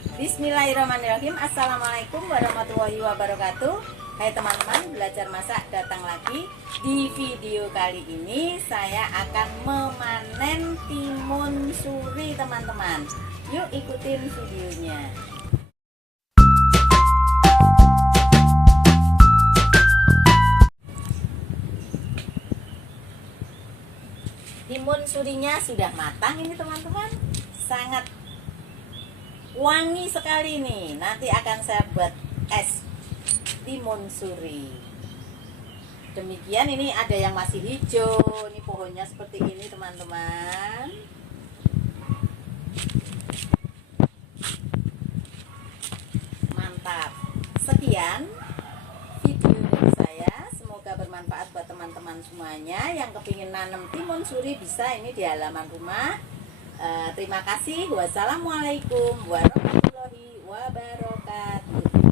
Bismillahirrahmanirrahim. Assalamualaikum warahmatullahi wabarakatuh. Hai teman-teman, belajar masak datang lagi. Di video kali ini saya akan memanen timun suri teman-teman. Yuk ikutin videonya. Timun surinya sudah matang ini teman-teman. Sangat wangi sekali nih. Nanti akan saya buat es timun suri. Demikian, ini ada yang masih hijau. Ini pohonnya seperti ini teman-teman. Mantap. Sekian video dari saya. Semoga bermanfaat buat teman-teman semuanya. Yang kepingin nanam timun suri bisa ini di halaman rumah. Terima kasih. Wassalamualaikum warahmatullahi wabarakatuh.